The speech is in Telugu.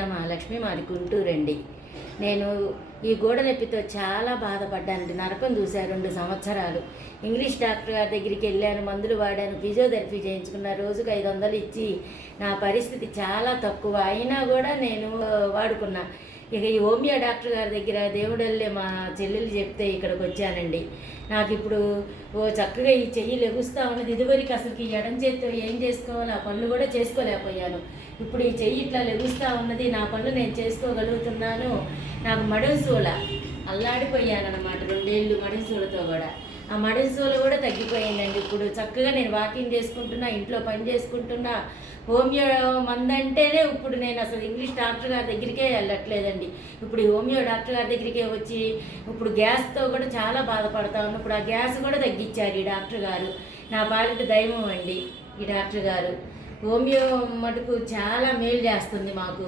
సీతామహాలక్ష్మి, మాది గుంటూరండి. నేను ఈ గోడ నొప్పితో చాలా బాధపడ్డానండి. నరకం చూశాను 2 సంవత్సరాలు. ఇంగ్లీష్ డాక్టర్ గారి దగ్గరికి వెళ్ళాను, మందులు వాడాను, ఫిజియోథెరపీ చేయించుకున్న, రోజుకు 500 ఇచ్చి నా పరిస్థితి చాలా తక్కువ అయినా కూడా నేను వాడుకున్నా. ఇక ఈ హోమియో డాక్టర్ గారి దగ్గర దేవుడల్లే మా చెల్లెలు చెప్తే ఇక్కడికి వచ్చానండి. నాకు ఇప్పుడు చక్కగా ఈ చెయ్యి లెగుస్తూ ఉన్నది. ఇదివరకు అసలుకి ఈ ఎడం చేతితో ఏం చేసుకోవాలో ఆ పనులు కూడా చేసుకోలేకపోయాను. ఇప్పుడు ఈ చెయ్యి ఇట్లా లెగుస్తూ ఉన్నది, నా పనులు నేను చేసుకోగలుగుతున్నాను. నాకు మడుసూల అల్లాడిపోయానమాట, 2 ఏళ్ళు మడుసూలతో కూడా. ఆ మడుసూల కూడా తగ్గిపోయిందండి. ఇప్పుడు చక్కగా నేను వాకింగ్ చేసుకుంటున్నా, ఇంట్లో పని చేసుకుంటున్నా. హోమియో మందంటేనే ఇప్పుడు నేను అసలు ఇంగ్లీష్ డాక్టర్ గారి దగ్గరికే వెళ్ళట్లేదండి. ఇప్పుడు ఈ హోమియో డాక్టర్ గారి దగ్గరికే వచ్చి ఇప్పుడు గ్యాస్తో కూడా చాలా బాధపడతా ఉన్నాను. ఇప్పుడు ఆ గ్యాస్ కూడా తగ్గించారు ఈ డాక్టర్ గారు. నా పాలిట దైవం అండి ఈ డాక్టర్ గారు. హోమియో మటుకు చాలా మేలు చేస్తుంది మాకు.